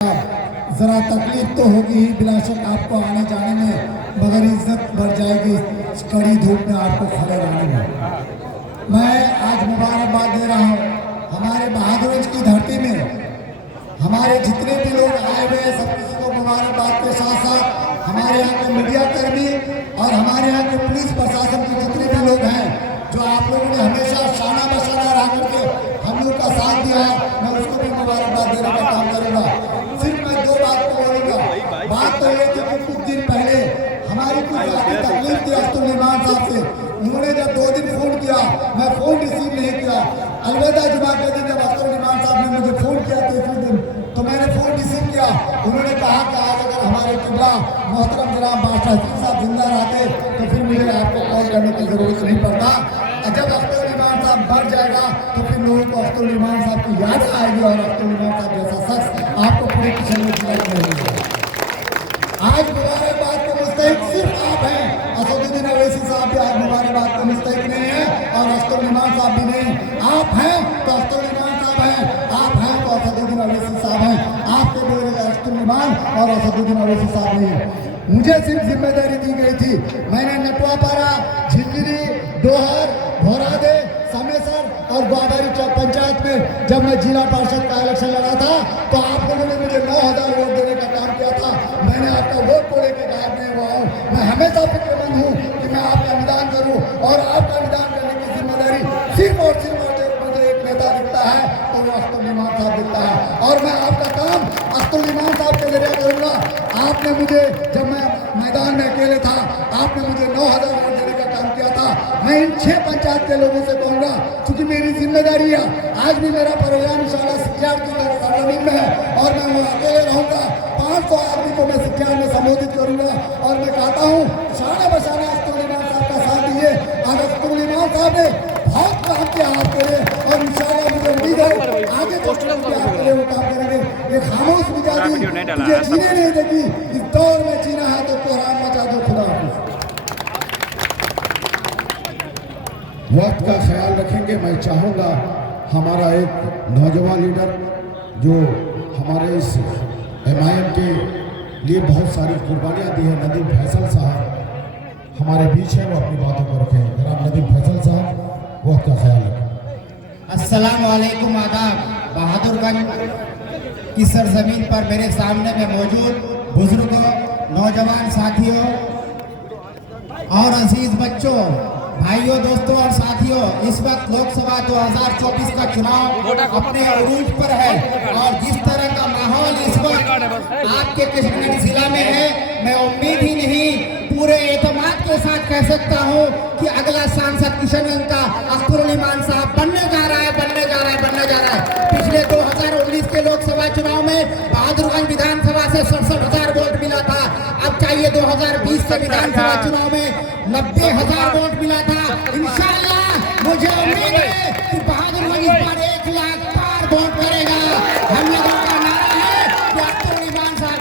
जरा तकलीफ तो होगी ही बिलाशक आपको आने जाने में, मगर इज्जत बढ़ जाएगी कड़ी धूप में आपको खड़े रहने में। मैं आज मुबारकबाद दे रहा हूँ हमारे बहादुरगंज की धरती में हमारे जितने भी लोग आए हुए हैं, सब किसी को मुबारकबाद के साथ साथ हमारे यहाँ के मीडिया कर्मी और हमारे यहाँ के पुलिस प्रशासन के जितने भी लोग हैं, जो आप लोगों ने हमेशा शाना बशाना रह करके हम लोग का साथ दिया है, मैं उसको भी मुबारकबाद देने का काम करूँगा। सिर्फ मैं दो बात को बोलूँगा। बात तो ये थी कि कुछ दिन पहले हमारी कुछ तकलीफ थी अख्तर निमान साहब से। उन्होंने जब 2 दिन फोन किया, मैं फोन रिसीव नहीं किया। अलविदा जुमा के दिन जब अख्तर निमान साहब ने मुझे फोन किया तीसरे दिन, तो मैंने फोन रिसीव किया। उन्होंने कहा कि आज अगर हमारे किबला मोहतरम जनाब बादशाह साहब जिंदा रहते तो फिर मुझे आपको कॉल करने की जरूरत नहीं पड़ता। जब अख्तर निमान साहब मर जाएगा तो फिर लोगों को अख्तर निमान साहब की याद आएगी और अख्तर निमान साहब जैसा शख्स आपको पूरे किशन में दिखाई देगा। आज मुबारकबाद के मुस्तहिक सिर्फ आप हैं। असदुद्दीन अवैसी साहब भी आज मुबारकबाद के मुस्तहिक नहीं है और अख्तर निमान साहब भी नहीं। आप हैं तो अख्तर निमान साहब हैं, आप हैं तो असदुद्दीन अवैसी साहब हैं। आपके बेरे अख्तर निमान और असदुद्दीन अवैसी साहब नहीं है। मुझे सिर्फ जिम्मेदारी दी गई थी। मैंने नटवापारा, झिंझरी, डोहर, भोरादे, समेसर और ग्वाबारी चौक पंचायत में जब मैं जिला परिषद का इलेक्शन लड़ा था तो आप लोगों ने मुझे 9000 वोट देने का काम किया था। मैंने आपका वोट को लेकर गायब नहीं हुआ हूँ। मैं हमेशा फिक्रमंद हूँ कि मैं आपका निदान करूँ और आपका निदान करने की जिम्मेदारी सिर्फ और सिर्फ मुझे एक नेता दिखता है तो वो अख्तर निमान साहब दिखता है और मैं आपका काम अख्तर निमान साहब के जरिए करूँगा। आपने मुझे, जब मैं मैदान में अकेले था, आपने मुझे 9000 वोट देने का काम किया था। मैं इन 6 पंचायत के लोगों से कहूँगा, क्योंकि मेरी जिम्मेदारी है। आज भी मेरा प्रोग्राम इंशाल्लाह सिक्यार की सरजमीन में है और मैं वहाँ अकेले रहूँगा। 500 आदमी को मैं सिक्यार में संबोधित करूँगा और मैं कहता हूँ शाना बशाना अख्तर निमान साहब का साथ दीजिए। आज अख्तर निमान साहब ने बहुत काम किया आपके लिए और इंशाल्लाह मुझे उम्मीद है आगे आपके लिए वो काम करेंगे। ये खामोश मिजाजी तुझे जीने नहीं देगी, इस दौर में जीना है तो कोहरान मचा दो। खुदा हाफिज़। वक्त का ख्याल रखेंगे। मैं चाहूँगा हमारा एक नौजवान लीडर जो हमारे इस एमआईएम के लिए बहुत सारी कुर्बानियाँ दी है, नदीम फैसल साहब हमारे बीच है, वो अपनी बातों को रखें। जनाब नदीम फैसल साहब, वक्त का ख्याल रखें। अस्सलाम वालेकुम, आदाब। बहादुरगंज की सरजमीन पर मेरे सामने में मौजूद बुजुर्गों, नौजवान साथियों और अजीज बच्चों, भाइयों, दोस्तों और साथियों, इस वक्त लोकसभा 2024 का चुनाव अपने अरूज पर है और जिस तरह का माहौल इस वक्त आपके किशनगंज जिला में है, मैं उम्मीद ही नहीं पूरे एतमाद के साथ कह सकता हूं कि अगला सांसद किशनगंज का अख्तर निमान साहब बनने जा रहा है, बनने जा रहा है, बनने जा रहा है। पिछले 2019 के लोकसभा चुनाव में बहादुरगंज विधानसभा से 67,000 वोट मिला था। अब चाहिए 2020 के विधानसभा चुनाव में 90,000 वोट मिला था। इंशाअल्लाह मुझे उम्मीद है कि बहादुरगंज इस बार 1 लाख पार वोट करेगा। हम लोगों का नारा है कि अख्तर निमान साहब।